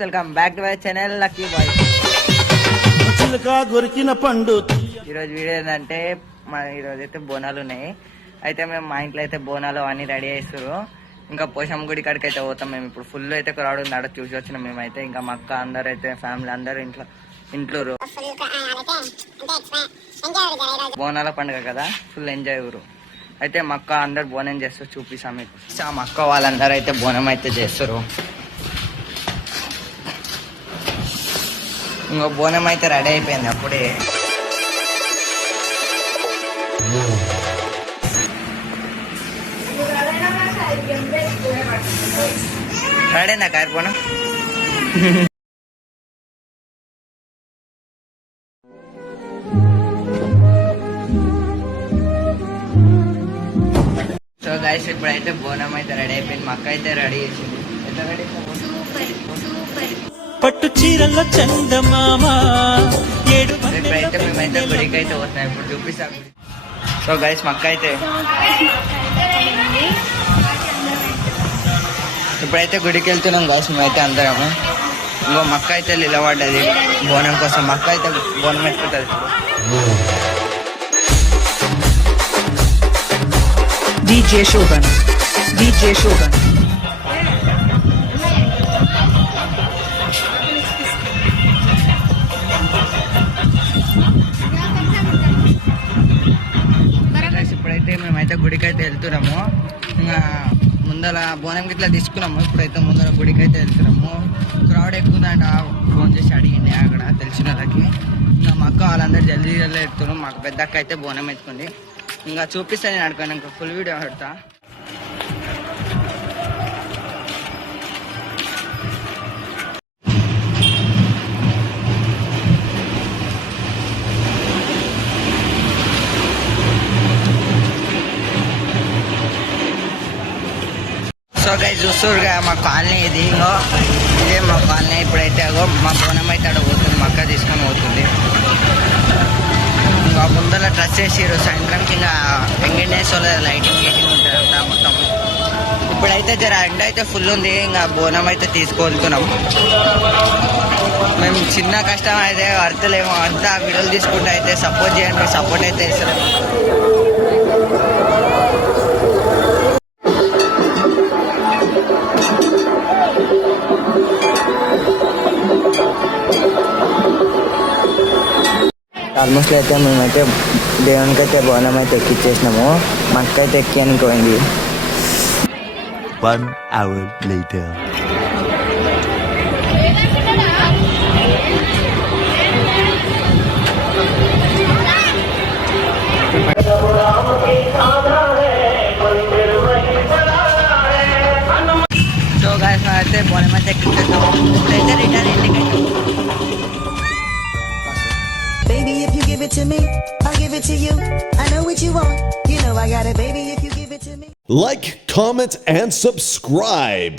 Welcome back to my channel lucky boy. దొరికిన పండు ఈరోజు వీడియో ఏంటంటే ఈరోజు అయితే బోనాలు ఉన్నాయి. అయితే మేము మా ఇంట్లో అయితే బోనాలు అన్ని రెడీ చేస్తారు. ఇంకా పోషమ్మ గుడి కాడికి అయితే పోతాం. మేము ఇప్పుడు ఫుల్ అయితే క్రౌడ్ ఉంది, ఆడ చూసి వచ్చినాం మేమైతే. ఇంకా మా అక్క అందరు అయితే ఫ్యామిలీ అందరు ఇంట్లో బోనాల పండుగ కదా, ఫుల్ ఎంజాయ్ ఊరు. అయితే మా అక్క అందరు బోనం చేస్తారు, చూపిస్తాం మీకు. మా అక్క వాళ్ళందరూ అయితే బోనం అయితే చేస్తారు. ఇంకో బోనం అయితే రెడీ అయిపోయింది అప్పుడే. రెడీ నా కారు బోనం. సో గైస్ ఇప్పుడైతే బోనం అయితే రెడీ అయిపోయింది. మా అక్క అయితే రెడీ చేసింది. ఎట్లా రెడీ? పట్టు చీరల్లో చందమామ. ఇప్పుడైతే మేమైతే గుడికి అయితే వస్తాం, ఇప్పుడు చూపిస్తాం. సో గైస్ మా అక్క అయితే ఇప్పుడైతే గుడికి వెళ్తున్నాం గైస్ మేమైతే అందరము. ఇంకో మక్క అయితే నిలబడ్డది బోనం కోసం. మక్క అయితే బోనం ఎత్తుకుంటుంది. DJ Shogun. ఇప్పుడైతే మేమైతే గుడికి అయితే వెళ్తున్నాము. ఇంకా ముందర బోనం గిట్లా తీసుకున్నాము. ఇప్పుడైతే ముందర గుడికి అయితే వెళ్తున్నాము. క్రౌడ్ ఎక్కువ ఉందంట, ఫోన్ చేసి అడిగింది అక్కడ తెలిసిన వాళ్ళకి. ఇంకా మా అక్క వాళ్ళందరూ జల్దీ ఎత్తున్నాం. మాకు పెద్ద అక్క అయితే బోనం ఎత్తుకుంది. ఇంకా చూపిస్తాను నేను అనుకోను, ఇంకా ఫుల్ వీడియో పెడతా. సో గైస్ చూస్తురుగా మా కాలనీ ఇది. ఇదే మా కాలనీ. ఇప్పుడైతే మా బోనం అయితే అక్కడ పోతుంది, మా అక్క తీసుకొని పోతుంది. ఇంకా ముందర డ్రెస్ చేసిరు. సాయంత్రంకి ఇంకా వెంకటేశ్వర లైటింగ్ ఉంటుంది అంతా మొత్తం. ఇప్పుడైతే జర ఎండ అయితే ఫుల్ ఉంది. ఇంకా బోనం అయితే తీసుకెళ్తున్నాం. మేము చిన్న కష్టం అయితే వర్తలేము, అంతా వీడియోలు తీసుకుంటే అయితే సపోర్ట్ చేయండి. సపోర్ట్ అయితే ఇస్తారు. ఆల్మోస్ట్ అయితే మేమైతే దేవునికి అయితే బోనం అయితే ఎక్కిచ్చేసినాము. మా అక్క అయితే ఎక్కి అనుకోండి. 1 hour later. సో గాయస్ అయితే బోనం అయితే ఎక్కిచ్చేస్తాము. ఇప్పుడైతే రిటర్న్ ఇంటికి. Baby, if you give it to me, I'll give it to you. I know what you want, you know I got it, baby, if you give it to me. Like, comment, and subscribe.